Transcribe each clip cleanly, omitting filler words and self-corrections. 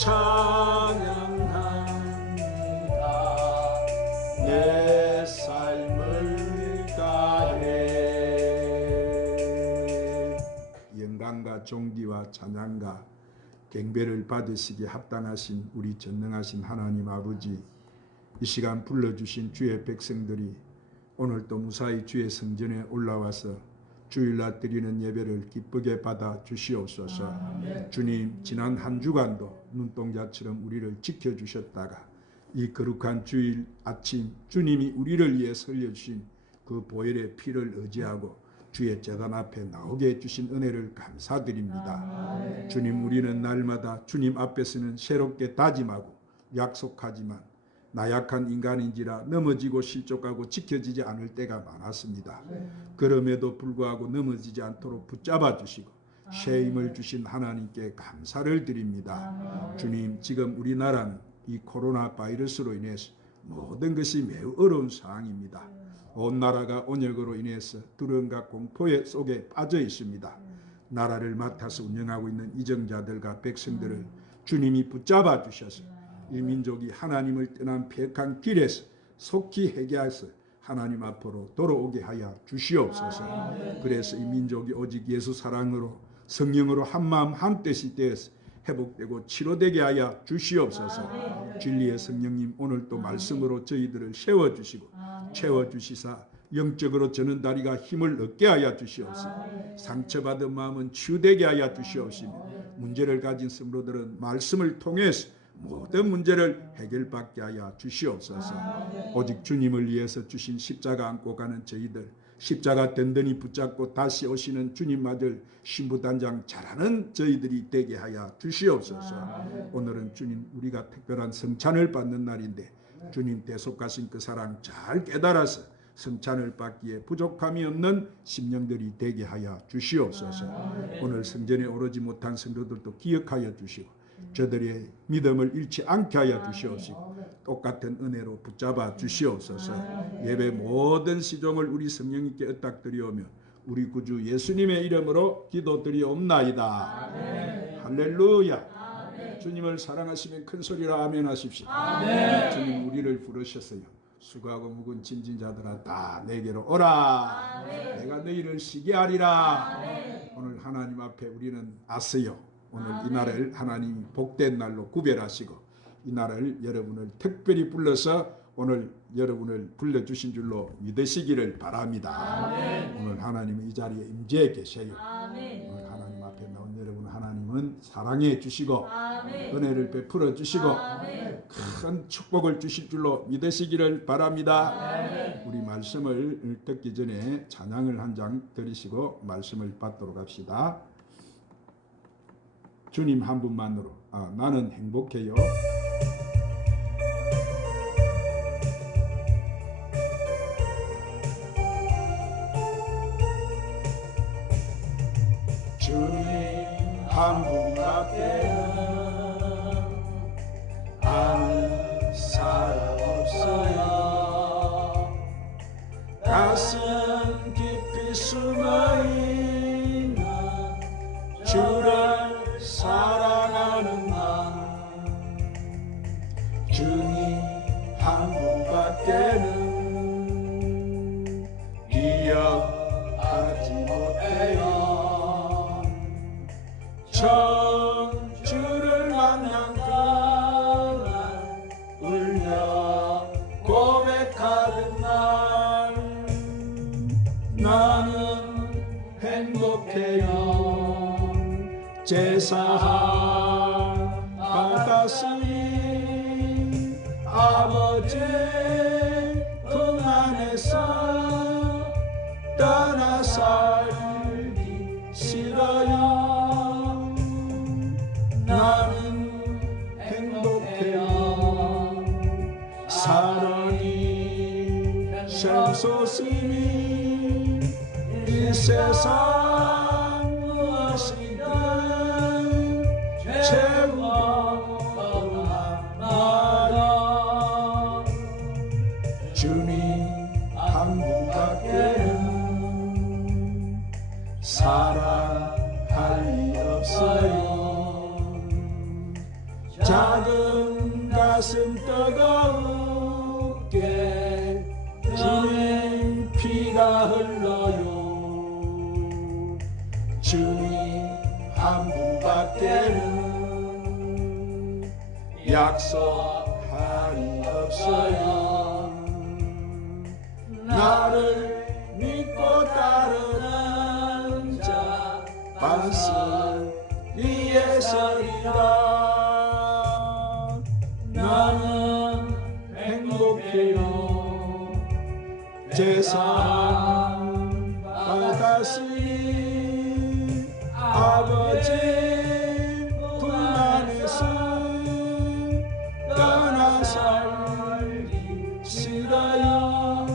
찬양합니다. 내 삶을 다해. 영광과 존귀와 찬양과 경배를 받으시기에 합당하신 우리 전능하신 하나님 아버지, 이 시간 불러주신 주의 백성들이 오늘 또 무사히 주의 성전에 올라와서 주일날 드리는 예배를 기쁘게 받아 주시옵소서. 아멘. 주님, 지난 한 주간도 눈동자처럼 우리를 지켜주셨다가 이 거룩한 주일 아침 주님이 우리를 위해 흘려주신 그 보혈의 피를 의지하고 주의 제단 앞에 나오게 해주신 은혜를 감사드립니다. 아멘. 주님, 우리는 날마다 주님 앞에서는 새롭게 다짐하고 약속하지만 나약한 인간인지라 넘어지고 실족하고 지켜지지 않을 때가 많았습니다. 그럼에도 불구하고 넘어지지 않도록 붙잡아 주시고 새 힘을 주신 하나님께 감사를 드립니다. 주님, 지금 우리나라는 이 코로나 바이러스로 인해서 모든 것이 매우 어려운 상황입니다. 온 나라가 온역으로 인해서 두려움과 공포 속에 빠져 있습니다. 나라를 맡아서 운영하고 있는 이정자들과 백성들을 주님이 붙잡아 주셔서 이 민족이 하나님을 떠난 폐역한 길에서 속히 회개해서 하나님 앞으로 돌아오게 하여 주시옵소서. 그래서 이 민족이 오직 예수 사랑으로 성령으로 한마음 한뜻이 되어서 회복되고 치료되게 하여 주시옵소서. 진리의 성령님, 오늘도 말씀으로 저희들을 세워주시고 채워주시사 영적으로 저는 다리가 힘을 얻게 하여 주시옵시고 상처받은 마음은 치유되게 하여 주시옵시며 문제를 가진 성도들은 말씀을 통해서 모든 문제를 해결받게 하여 주시옵소서. 오직 주님을 위해서 주신 십자가 안고 가는 저희들, 십자가 든든히 붙잡고 다시 오시는 주님마저 신부단장 잘하는 저희들이 되게 하여 주시옵소서. 오늘은 주님, 우리가 특별한 성찬을 받는 날인데 주님 대속하신 그 사랑 잘 깨달아서 성찬을 받기에 부족함이 없는 심령들이 되게 하여 주시옵소서. 오늘 성전에 오르지 못한 성도들도 기억하여 주시고 저들의 믿음을 잃지 않게 하여 주시옵시고 똑같은 은혜로 붙잡아 주시옵소서. 예배 모든 시종을 우리 성령님께 의탁드리오며 우리 구주 예수님의 이름으로 기도드리옵나이다. 아멘. 할렐루야. 아멘. 주님을 사랑하시면 큰 소리로 아멘 하십시오. 아멘. 주님 우리를 부르셨어요. 수고하고 묵은 짐진 자들아 다 내게로 오라. 아멘. 내가 너희를 쉬게 하리라. 아멘. 오늘 하나님 앞에 우리는 아세요. 오늘 이 날을 하나님이 복된 날로 구별하시고 이 날을 여러분을 특별히 불러서 오늘 여러분을 불러주신 줄로 믿으시기를 바랍니다. 아멘. 오늘 하나님은 이 자리에 임재해 계셔요. 아멘. 오늘 하나님 앞에 나온 여러분, 하나님은 사랑해 주시고 아멘. 은혜를 베풀어 주시고 아멘. 큰 축복을 주실 줄로 믿으시기를 바랍니다. 아멘. 우리 말씀을 듣기 전에 찬양을 한 장 들으시고 말씀을 받도록 합시다. 주님 한 분만으로 나는 행복해요. 주님 한 분밖에 아는 사람 없어요. 가슴 깊이 숨어있는 주를 사랑하는 마음, 주님 한 분밖에는 기억하지 못해요. 처음 주를 만난 그날 울며 고백하던 날 나는 행복해요. 제사함 받았으니 아버지 품 안에서 떠나 살기 싫어요. 나는 행복해요. 사랑이 샘솟으니 이 세상 무엇이든 채우고 나요. 주님 한 분밖에는 사랑할 리 없어요. 자 작은 가슴 뜨겁게 주님 피가 흘러요. 주님 한 분밖에는 약속할이 없어요. 나를 믿고 따르는 자 반석 위에 서리라. 나는 행복해요. 제사함 받았으니 아버지 품 안에서 떠나 살기 싫어요.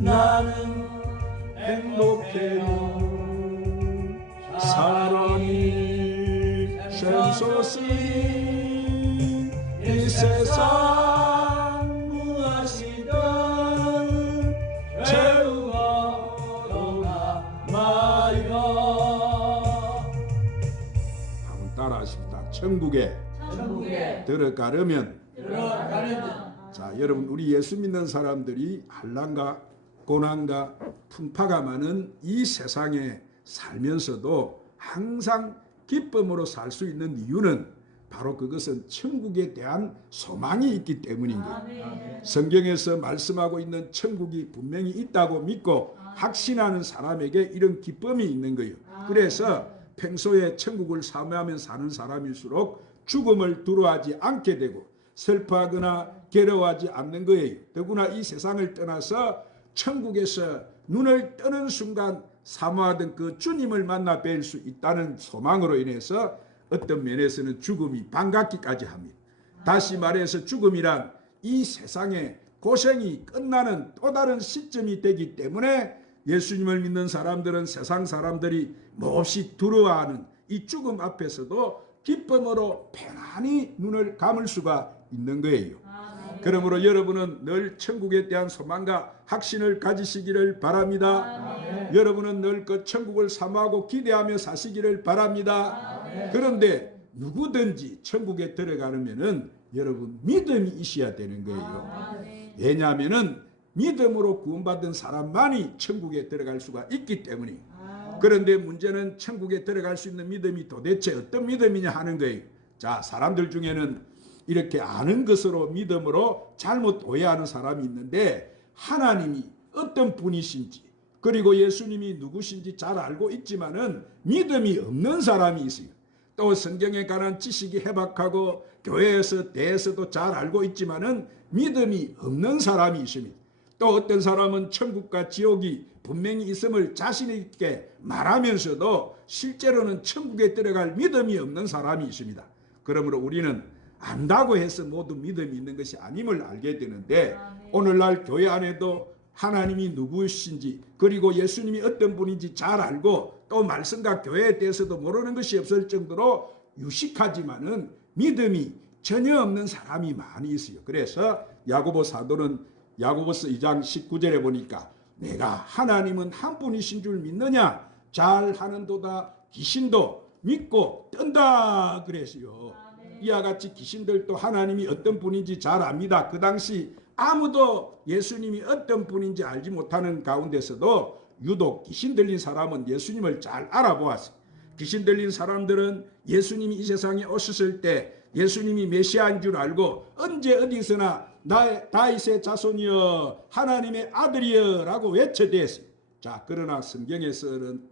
나는 행복해요. 사랑이 샘솟으니 이 세상 무엇이든 채우고 떠나마요. 한번 따라하십니다. 천국에 들어가려면 자, 여러분, 우리 예수 믿는 사람들이 한란과 고난과 풍파가 많은 이 세상에 살면서도 항상 기쁨으로 살 수 있는 이유는 바로 그것은 천국에 대한 소망이 있기 때문인 거예요. 성경에서 말씀하고 있는 천국이 분명히 있다고 믿고 확신하는 사람에게 이런 기쁨이 있는 거예요. 그래서 평소에 천국을 사모하며 사는 사람일수록 죽음을 두려워하지 않게 되고 슬퍼하거나 괴로워하지 않는 거예요. 더구나 이 세상을 떠나서 천국에서 눈을 뜨는 순간 사모하던 그 주님을 만나 뵐 수 있다는 소망으로 인해서 어떤 면에서는 죽음이 반갑기까지 합니다. 다시 말해서 죽음이란 이 세상의 고생이 끝나는 또 다른 시점이 되기 때문에 예수님을 믿는 사람들은 세상 사람들이 몹시 두려워하는 이 죽음 앞에서도 기쁨으로 편안히 눈을 감을 수가 있는 거예요. 그러므로 여러분은 늘 천국에 대한 소망과 확신을 가지시기를 바랍니다. 여러분은 늘 그 천국을 사모하고 기대하며 사시기를 바랍니다. 그런데 누구든지 천국에 들어가려면은 여러분 믿음이 있어야 되는 거예요. 왜냐하면은 믿음으로 구원받은 사람만이 천국에 들어갈 수가 있기 때문에. 그런데 문제는 천국에 들어갈 수 있는 믿음이 도대체 어떤 믿음이냐 하는 거예요. 자, 사람들 중에는 이렇게 아는 것으로 믿음으로 잘못 오해하는 사람이 있는데 하나님이 어떤 분이신지 그리고 예수님이 누구신지 잘 알고 있지만은 믿음이 없는 사람이 있어요. 또 성경에 관한 지식이 해박하고 교회에서 대해서도 잘 알고 있지만은 믿음이 없는 사람이 있습니다. 또 어떤 사람은 천국과 지옥이 분명히 있음을 자신 있게 말하면서도 실제로는 천국에 들어갈 믿음이 없는 사람이 있습니다. 그러므로 우리는 안다고 해서 모두 믿음이 있는 것이 아님을 알게 되는데 오늘날 교회 안에도 하나님이 누구신지 그리고 예수님이 어떤 분인지 잘 알고 또 말씀과 교회에 대해서도 모르는 것이 없을 정도로 유식하지만은 믿음이 전혀 없는 사람이 많이 있어요. 그래서 야고보 사도는 야고보서 2장 19절에 보니까 내가 하나님은 한 분이신 줄 믿느냐 잘하는도다 귀신도 믿고 뜬다 그랬어요. 이와 같이 귀신들도 하나님이 어떤 분인지 잘 압니다. 그 당시 아무도 예수님이 어떤 분인지 알지 못하는 가운데서도 유독 귀신 들린 사람은 예수님을 잘 알아보았어요. 귀신 들린 사람들은 예수님이 이 세상에 오셨을 때 예수님이 메시아인 줄 알고 언제 어디서나 다윗의 자손이여 하나님의 아들이여 라고 외쳐댔어요. 자, 그러나 성경에서는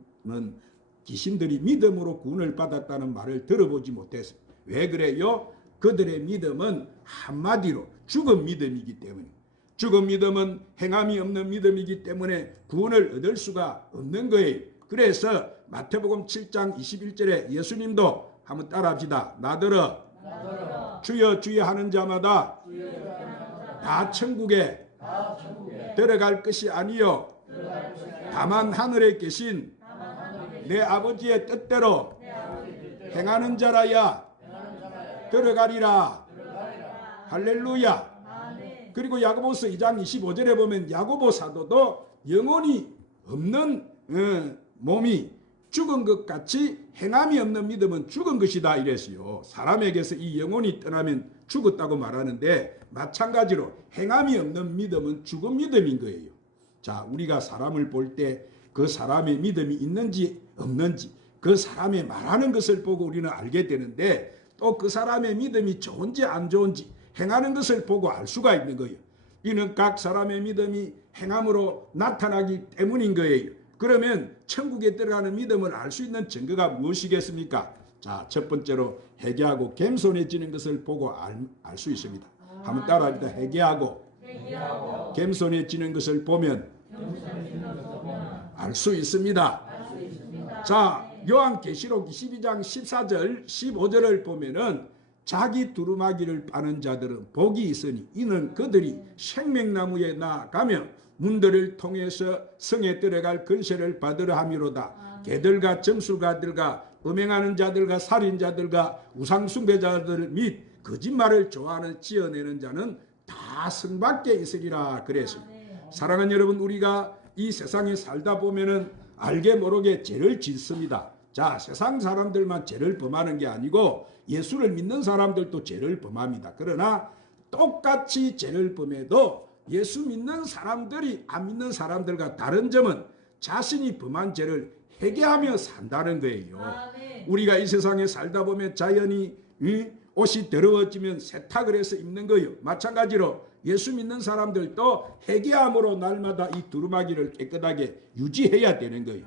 귀신들이 믿음으로 구원을 받았다는 말을 들어보지 못했어요. 왜 그래요? 그들의 믿음은 한마디로 죽은 믿음이기 때문에 죽은 믿음은 행함이 없는 믿음이기 때문에 구원을 얻을 수가 없는 거예요. 그래서 마태복음 7장 21절에 예수님도 한번 따라합시다. 나더러 주여 주여 하는 자마다 다 천국에 들어갈 것이 아니요 다만 하늘에 계신 내 아버지의 뜻대로 행하는 자라야 들어가리라. 할렐루야. 그리고 야고보서 2장 25절에 보면 야고보 사도도 영혼이 없는 몸이 죽은 것 같이 행함이 없는 믿음은 죽은 것이다 이랬어요. 사람에게서 이 영혼이 떠나면 죽었다고 말하는데 마찬가지로 행함이 없는 믿음은 죽은 믿음인 거예요. 자, 우리가 사람을 볼 때 그 사람의 믿음이 있는지 없는지 그 사람의 말하는 것을 보고 우리는 알게 되는데 또 그 사람의 믿음이 좋은지 안 좋은지 행하는 것을 보고 알 수가 있는 거예요. 이는 각 사람의 믿음이 행함으로 나타나기 때문인 거예요. 그러면 천국에 들어가는 믿음을 알 수 있는 증거가 무엇이겠습니까? 자, 첫 번째로 회개하고 겸손해지는 것을 보고 알 수 있습니다. 한번 따라합니다. 회개하고 겸손해지는 것을 보면 알 수 있습니다. 자, 요한계시록 22장 14절 15절을 보면은 자기 두루마기를 빠는 자들은 복이 있으니 이는 그들이 생명나무에 나아가며 문들을 통해서 성에 들어갈 근세를 받으려 함이로다. 개들과 점술가들과 음행하는 자들과 살인자들과 우상숭배자들 및 거짓말을 좋아하는 지어내는 자는 다 성 밖에 있으리라 그랬습니다. 사랑하는 여러분, 우리가 이 세상에 살다 보면은 알게 모르게 죄를 짓습니다. 자, 세상 사람들만 죄를 범하는 게 아니고 예수를 믿는 사람들도 죄를 범합니다. 그러나 똑같이 죄를 범해도 예수 믿는 사람들이 안 믿는 사람들과 다른 점은 자신이 범한 죄를 회개하며 산다는 거예요. 우리가 이 세상에 살다 보면 자연히 옷이 더러워지면 세탁을 해서 입는 거예요. 마찬가지로 예수 믿는 사람들도 회개함으로 날마다 이 두루마기를 깨끗하게 유지해야 되는 거예요.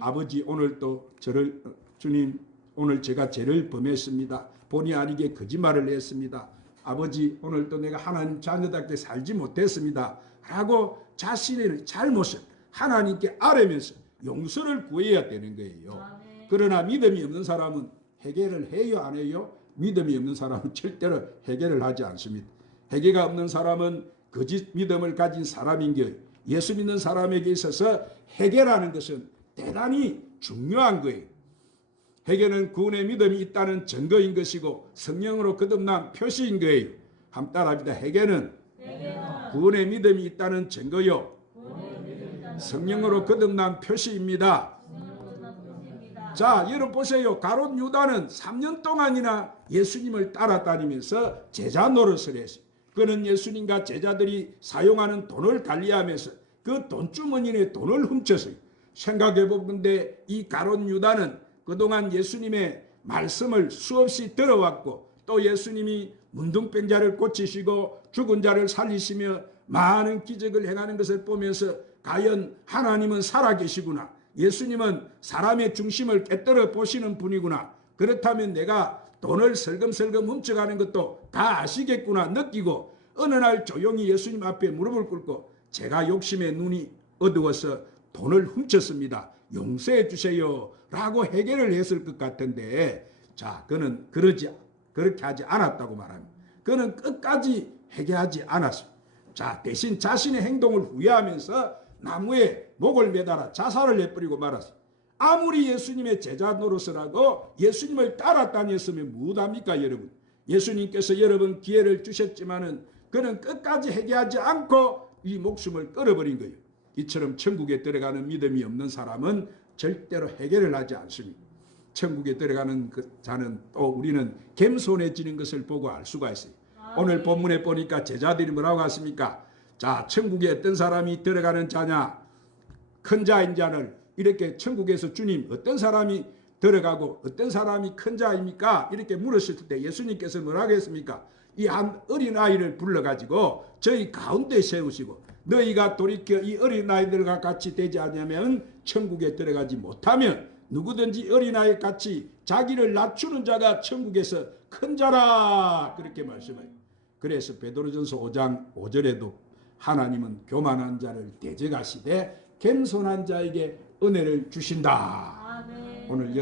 아버지, 오늘 또 저를 주님, 오늘 제가 죄를 범했습니다. 본의 아니게 거짓말을 했습니다. 아버지, 오늘 또 내가 하나님 자녀답게 살지 못했습니다. 라고 자신의 잘못을 하나님께 아뢰면서 용서를 구해야 되는 거예요. 그러나 믿음이 없는 사람은 회개를 해요, 안 해요? 믿음이 없는 사람은 절대로 회개를 하지 않습니다. 회개가 없는 사람은 거짓 믿음을 가진 사람인 게 예수 믿는 사람에게 있어서 회개라는 것은 대단히 중요한 거예요. 회개는 구원의 믿음이 있다는 증거인 것이고 성령으로 거듭난 표시인 거예요. 한번 따라합니다. 회개는 구원의 믿음이 있다는 증거요, 성령으로 거듭난 표시입니다. 자, 여러분 보세요. 가룟 유다는 3년 동안이나 예수님을 따라다니면서 제자 노릇을 했어요. 그는 예수님과 제자들이 사용하는 돈을 관리하면서 그 돈주머니에 돈을 훔쳤어요. 생각해보건대 이 가룟 유다는 그동안 예수님의 말씀을 수없이 들어왔고 또 예수님이 문둥병자를 고치시고 죽은 자를 살리시며 많은 기적을 행하는 것을 보면서 과연 하나님은 살아계시구나, 예수님은 사람의 중심을 깨뜨려 보시는 분이구나, 그렇다면 내가 돈을 슬금슬금 훔쳐가는 것도 다 아시겠구나 느끼고 어느 날 조용히 예수님 앞에 무릎을 꿇고 제가 욕심의 눈이 어두워서 돈을 훔쳤습니다, 용서해 주세요 라고 회개를 했을 것 같은데, 자, 그는 그렇게 하지 않았다고 말합니다. 그는 끝까지 회개하지 않았습니다. 자, 대신 자신의 행동을 후회하면서 나무에 목을 매달아 자살을 해버리고 말았어요. 아무리 예수님의 제자 노릇을 하고 예수님을 따라다녔으면 무엇합니까 여러분? 예수님께서 여러분 기회를 주셨지만은 그는 끝까지 회개하지 않고 이 목숨을 끊어버린 거예요. 이처럼 천국에 들어가는 믿음이 없는 사람은 절대로 회개를 하지 않습니다. 천국에 들어가는 그 자는 또 우리는 겸손해지는 것을 보고 알 수가 있어요. 오늘 본문에 보니까 제자들이 뭐라고 하십니까? 자, 천국에 어떤 사람이 들어가는 자냐? 큰 자인 자를 이렇게 천국에서 주님 어떤 사람이 들어가고 어떤 사람이 큰 자입니까? 이렇게 물었을 때 예수님께서 뭐라고 했습니까? 이 한 어린아이를 불러가지고 저희 가운데 세우시고 너희가 돌이켜 이 어린아이들과 같이 되지 않으면 천국에 들어가지 못하면 누구든지 어린아이 같이 자기를 낮추는 자가 천국에서 큰 자라 그렇게 말씀해요. 그래서 베드로전서 5장 5절에도 하나님은 교만한 자를 대적하시되 겸손한 자에게 은혜를 주신다. 아멘. 오늘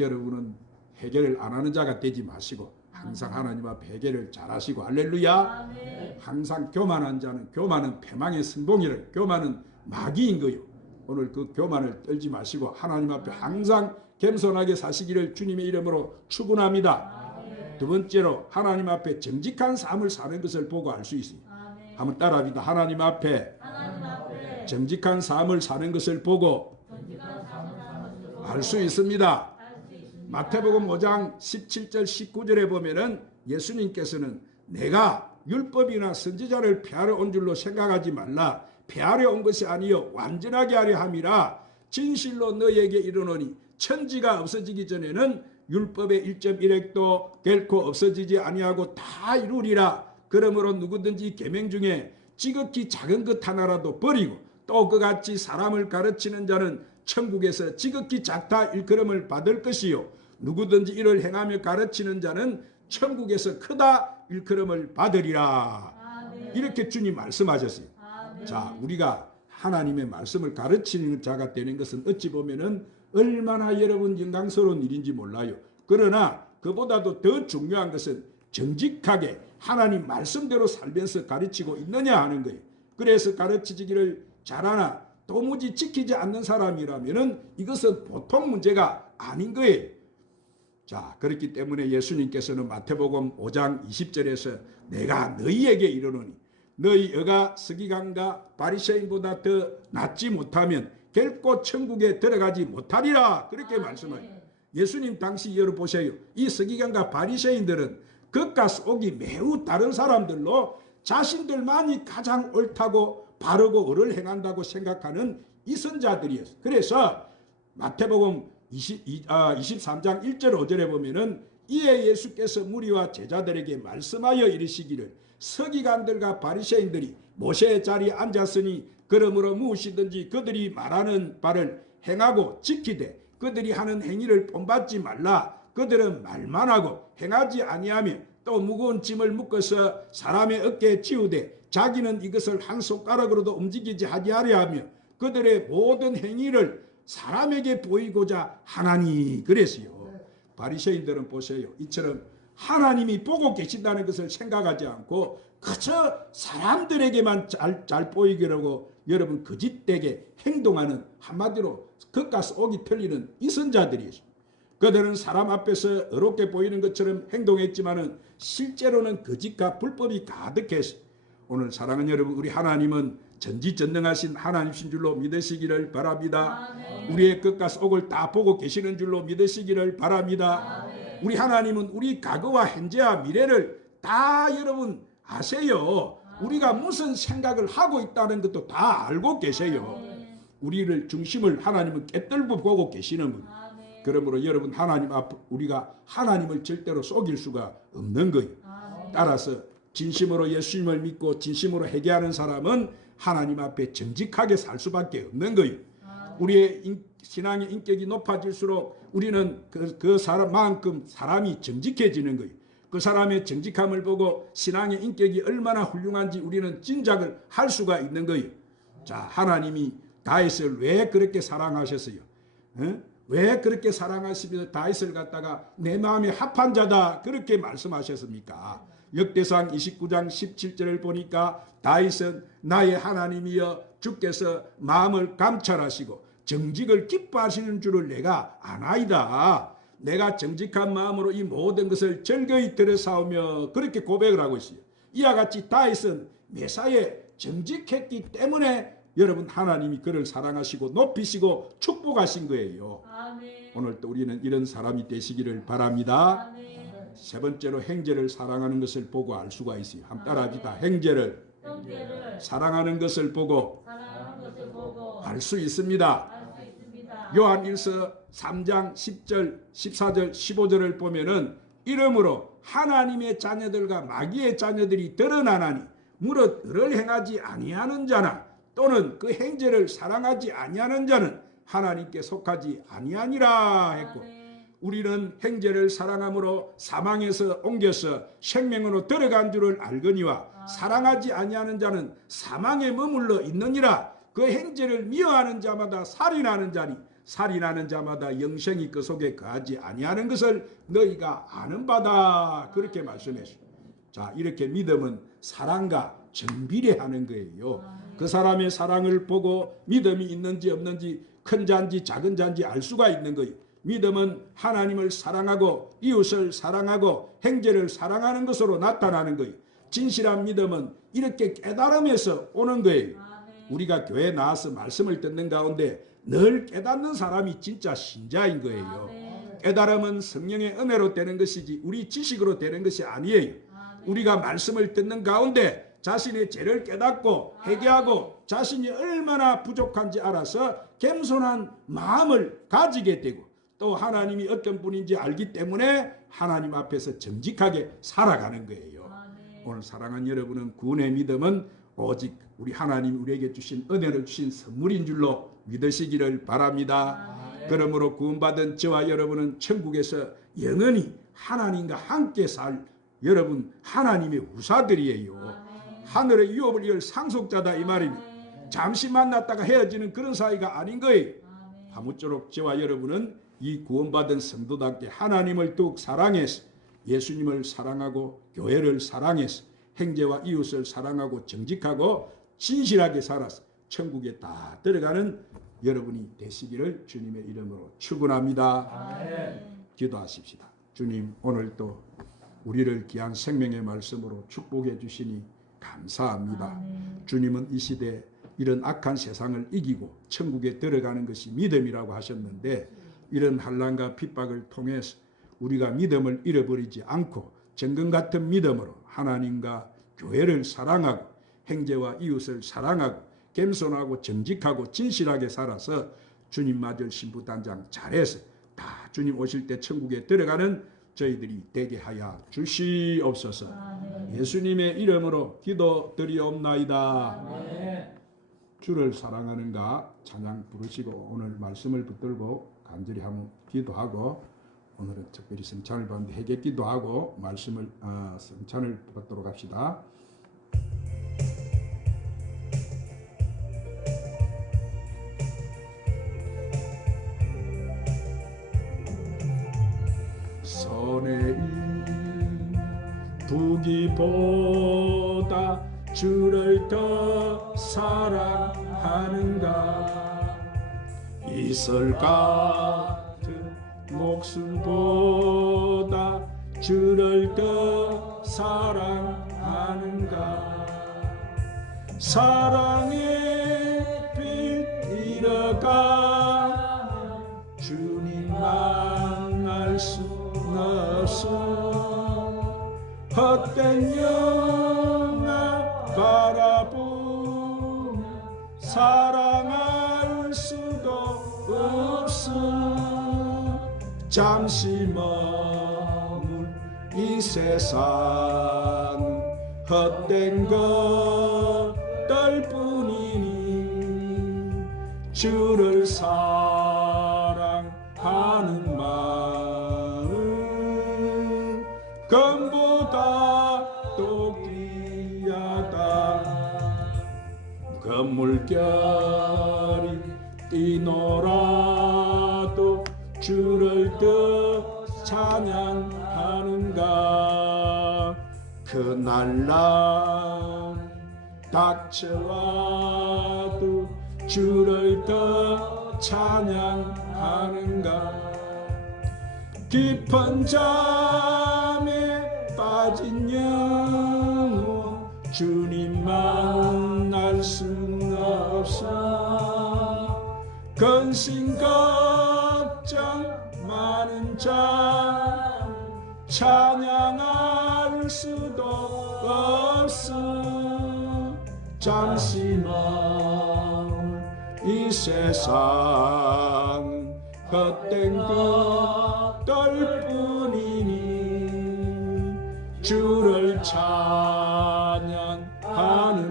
여러분은 회개를 안 하는 자가 되지 마시고 항상 하나님 앞에 회개를 잘하시고 할렐루야. 아멘. 항상 교만은 패망의 선봉이라, 교만은 마귀인 거요. 오늘 그 교만을 떨지 마시고 하나님 앞에 항상 겸손하게 사시기를 주님의 이름으로 축원합니다. 아멘. 두 번째로 하나님 앞에 정직한 삶을 사는 것을 보고 알 수 있습니다. 아멘. 한번 따라합니다. 하나님 앞에 정직한 삶을 사는 것을 보고 알 수 있습니다. 마태복음 5장 17절 19절에 보면은 예수님께서는 내가 율법이나 선지자를 폐하러 온 줄로 생각하지 말라. 폐하려 온 것이 아니요 완전하게 하려 함이라. 진실로 너희에게 이르노니 천지가 없어지기 전에는 율법의 1.1획도 결코 없어지지 아니하고 다 이루리라. 그러므로 누구든지 계명 중에 지극히 작은 것 하나라도 버리고 또 그같이 사람을 가르치는 자는 천국에서 지극히 작다 일컬음을 받을 것이요 누구든지 이를 행하며 가르치는 자는 천국에서 크다 일컬음을 받으리라. 아멘. 이렇게 주님 말씀하셨어요. 아멘. 자, 우리가 하나님의 말씀을 가르치는 자가 되는 것은 어찌 보면은 얼마나 여러분 영광스러운 일인지 몰라요. 그러나 그보다도 더 중요한 것은 정직하게 하나님 말씀대로 살면서 가르치고 있느냐 하는 거예요. 그래서 가르치기를 잘하나 도무지 지키지 않는 사람이라면은 이것은 보통 문제가 아닌 거예요. 자, 그렇기 때문에 예수님께서는 마태복음 5장 20절에서 내가 너희에게 이르노니 너희 여가 서기관과 바리새인보다 더 낫지 못하면 결코 천국에 들어가지 못하리라. 그렇게 말씀해요. 예수님 당시 열어보세요. 이 서기관과 바리새인들은 겉과 속이 매우 다른 사람들로 자신들만이 가장 옳다고 바르고 의를 행한다고 생각하는 이선자들이었어요. 그래서 마태복음 23장 1절 5절에 보면은 이에 예수께서 무리와 제자들에게 말씀하여 이르시기를 서기관들과 바리새인들이 모세의 자리에 앉았으니 그러므로 무엇이든지 그들이 말하는 바를 행하고 지키되 그들이 하는 행위를 본받지 말라. 그들은 말만 하고 행하지 아니하며 또 무거운 짐을 묶어서 사람의 어깨에 지우되 자기는 이것을 한 손가락으로도 움직이지 하려 하며 그들의 모든 행위를 사람에게 보이고자 하나니 그랬어요. 바리새인들은 보세요. 이처럼 하나님이 보고 계신다는 것을 생각하지 않고 그저 사람들에게만 잘 보이기라고 여러분 거짓되게 행동하는 한마디로 겉과 속이 틀리는 이선자들이죠. 그들은 사람 앞에서 어렵게 보이는 것처럼 행동했지만은 실제로는 거짓과 불법이 가득했어요. 오늘 사랑하는 여러분, 우리 하나님은 전지전능하신 하나님이신 줄로 믿으시기를 바랍니다. 아멘. 우리의 겉과 속을 다 보고 계시는 줄로 믿으시기를 바랍니다. 아멘. 우리 하나님은 우리 과거와 현재와 미래를 다 여러분 아세요. 우리가 무슨 생각을 하고 있다는 것도 다 알고 계세요. 우리를 중심을 하나님은 깨뜨리고 보고 계시는 분. 그러므로 여러분 하나님 앞 우리가 하나님을 절대로 속일 수가 없는 거예요. 따라서 진심으로 예수님을 믿고 진심으로 회개하는 사람은 하나님 앞에 정직하게 살 수밖에 없는 거예요. 우리의 신앙의 인격이 높아질수록 우리는 그 사람만큼 사람이 정직해지는 거예요. 그 사람의 정직함을 보고 신앙의 인격이 얼마나 훌륭한지 우리는 짐작을 할 수가 있는 거예요. 자, 하나님이 다윗을 왜 그렇게 사랑하셨어요? 왜 그렇게 사랑하시면서 다윗을 갖다가 내 마음에 합한 자다 그렇게 말씀하셨습니까? 역대상 29장 17절을 보니까 다윗은 나의 하나님이여 주께서 마음을 감찰하시고 정직을 기뻐하시는 줄을 내가 아나이다. 내가 정직한 마음으로 이 모든 것을 즐거이 들여사오며 그렇게 고백을 하고 있어요. 이와 같이 다윗은 메사에 정직했기 때문에 여러분 하나님이 그를 사랑하시고 높이시고 축복하신 거예요. 아멘. 오늘 또 우리는 이런 사람이 되시기를 바랍니다. 아멘. 세 번째로 형제를 사랑하는 것을 보고 알 수가 있어요. 한번 따라합시다. 형제를 사랑하는 것을 보고 알 수 있습니다. 요한일서 3장 10절 14절 15절을 보면은 이러므로 하나님의 자녀들과 마귀의 자녀들이 드러나나니 무릇 을을 행하지 아니하는 자나 또는 그 형제를 사랑하지 아니하는 자는 하나님께 속하지 아니하니라 했고 우리는 형제를 사랑함으로 사망에서 옮겨서 생명으로 들어간 줄을 알거니와 사랑하지 아니하는 자는 사망에 머물러 있느니라. 그 형제를 미워하는 자마다 살인하는 자니 살인하는 자마다 영생이 그 속에 거하지 아니하는 것을 너희가 아는 바다. 그렇게 말씀했어요. 자, 이렇게 믿음은 사랑과 정비례하는 거예요. 그 사람의 사랑을 보고 믿음이 있는지 없는지 큰 자인지 작은 자인지 알 수가 있는 거예요. 믿음은 하나님을 사랑하고 이웃을 사랑하고 형제를 사랑하는 것으로 나타나는 거예요. 진실한 믿음은 이렇게 깨달음에서 오는 거예요. 우리가 교회에 나와서 말씀을 듣는 가운데 늘 깨닫는 사람이 진짜 신자인 거예요. 깨달음은 성령의 은혜로 되는 것이지 우리 지식으로 되는 것이 아니에요. 우리가 말씀을 듣는 가운데 자신의 죄를 깨닫고 회개하고 자신이 얼마나 부족한지 알아서 겸손한 마음을 가지게 되고 또 하나님이 어떤 분인지 알기 때문에 하나님 앞에서 정직하게 살아가는 거예요. 오늘 사랑하는 여러분은 구원의 믿음은 오직 우리 하나님 우리에게 주신 은혜를 주신 선물인 줄로 믿으시기를 바랍니다. 그러므로 구원받은 저와 여러분은 천국에서 영원히 하나님과 함께 살 여러분 하나님의 후사들이에요. 하늘의 유업을 열 상속자다 이 말입니다. 잠시 만났다가 헤어지는 그런 사이가 아닌 거예요. 아무쪼록 저와 여러분은 이 구원받은 성도답게 하나님을 더욱 사랑해서 예수님을 사랑하고 교회를 사랑해서 형제와 이웃을 사랑하고 정직하고 진실하게 살아서 천국에 다 들어가는 여러분이 되시기를 주님의 이름으로 축원합니다. 기도하십시다. 주님 오늘도 우리를 귀한 생명의 말씀으로 축복해 주시니 감사합니다. 주님은 이 시대 이런 악한 세상을 이기고 천국에 들어가는 것이 믿음이라고 하셨는데 이런 환난과 핍박을 통해서 우리가 믿음을 잃어버리지 않고 정금 같은 믿음으로 하나님과 교회를 사랑하고 형제와 이웃을 사랑하고 겸손하고 정직하고 진실하게 살아서 주님 맞을 신부단장 잘해서 다 주님 오실 때 천국에 들어가는 저희들이 되게 하여 주시옵소서. 예수님의 이름으로 기도드리옵나이다. 주를 사랑하는가 찬양 부르시고 오늘 말씀을 붙들고 간절히 한번 기도하고 오늘은 특별히 성찬을 받는데 회개 기도하고 말씀을 성찬을 받도록 합시다. 선의인 부귀보다 주를 더 사랑하는가 이슬 같은 목숨보다 주를 더 사랑하는가 사랑의 빛 잃어가 주님 만날 수 없어 헛된 영아 바라보며 사랑할 수도 없어 잠시 머물 이 세상 헛된 것들 뿐이니 주를 사랑하는 마음 금보다 또 귀하다 금물결이 뛰노라도 주를 더 찬양하는가 그 날람 닥쳐와도 주를 더 찬양하는가 깊은 잠에 빠진 영혼 주님 만날 순 없어 근심 걱정 많은 자 찬양할 수도 없어 잠시 머물 이 세상 헛된 것들 뿐이니 주를 찬양하는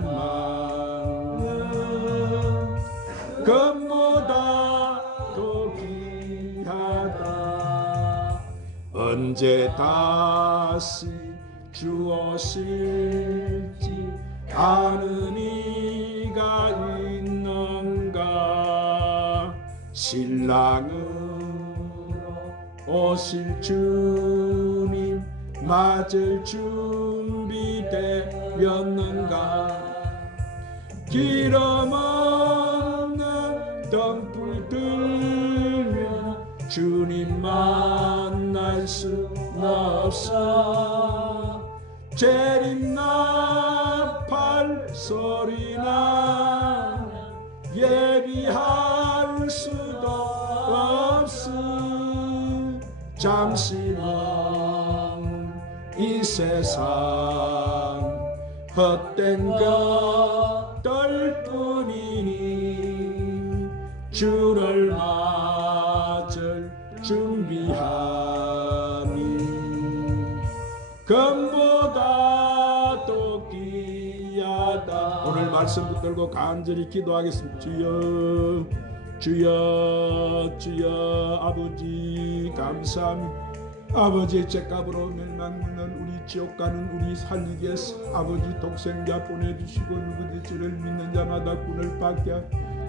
마음 금보다 더 귀하다 언제 다시 주 오실지 아는 이가 있는가 신랑으로 오실 주님 맞을 준비되었는가 기름 없는 등불 들며 주님 만날 수 없어 재림나팔 소리나 예비할 수 잠시는 이 세상 헛된 것들 뿐이니 주를 맞을 준비함이 금보다 도 귀하다. 오늘 말씀 붙들고 간절히 기도하겠습니다. 주여 주여 주여 아버지 감사합니다. 아버지의 죄값으로 멸망하는 우리 지옥 가는 우리 살리기 위해서 아버지 독생자 보내주시고 누구든지 주를 믿는 자마다 구원을 받게 하여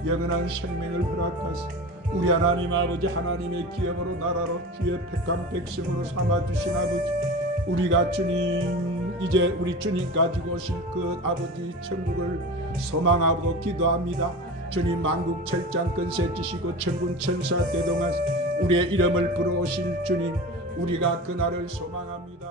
영원한 생명을 허락하사 우리 하나님 아버지 하나님의 기업으로 나라로 주의 택한 백성으로 삼아주신 아버지, 우리가 주님 이제 우리 주님 가지고 오실 그 아버지 천국을 소망하고 기도합니다. 주님 만국 철장 근세 지시고 천군 천사 대동하사 우리의 이름을 부르오실 주님, 우리가 그날을 소망합니다.